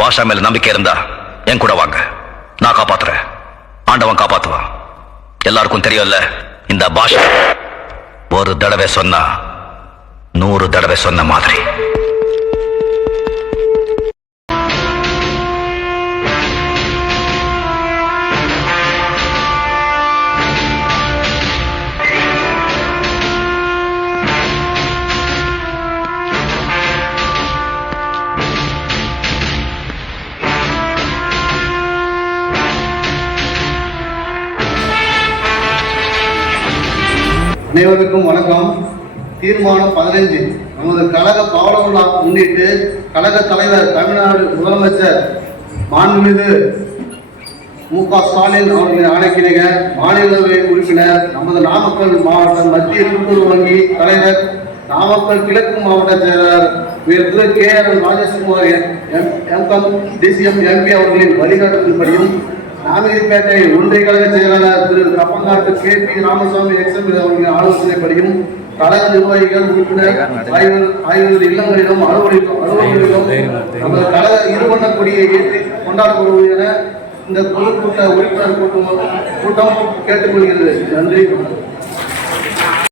பாஷா மேல நம்பிக்கை இருந்தா என் கூட வாங்க, நான் காப்பாத்துறேன். ஆண்டவன் காப்பாத்துவான். எல்லாருக்கும் தெரியும்ல, இந்த பாஷா ஒரு தடவை சொன்னா 100 தடவை சொன்ன மாதிரி. அனைவருக்கும் வணக்கம். தீர்மானம் 15 நமது கழக பவள விழா முன்னிட்டு கழக தலைவர் தமிழ்நாடு முதலமைச்சர் மாண்புமிகு மு.க. ஸ்டாலின் அவர்களின் ஆணைக்கிணங்க மாநிலங்களவை உறுப்பினர், நமது நாமக்கல் மாவட்ட மத்திய கூட்டுறவு வங்கி தலைவர், நாமக்கல் கிழக்கு மாவட்ட செயலர் திரு K.R. ராஜேஷ்குமார் எம்.Com DCM MP அவர்களின் வழிகாட்டுதல்படியும், நாமகிரிப்பேட்டை ஒன்றிய கழக செயலாளர் திரு கப்பங்காட்டு K.P. ராமசாமி XM அவர்களின் ஆலோசனைப்படியும், கழக நிர்வாகிகள், உறுப்பினர், ஆய்வக இல்லங்களிலும் அலுவலகங்களிலும் நமது கழக இருவண்ண கொடியை ஏற்றி கொண்டாடப்படுவது என இந்த பொதுக்கூட்ட உறுப்பினர் கூட்டம் கேட்டுக்கொள்கிறது. நன்றி.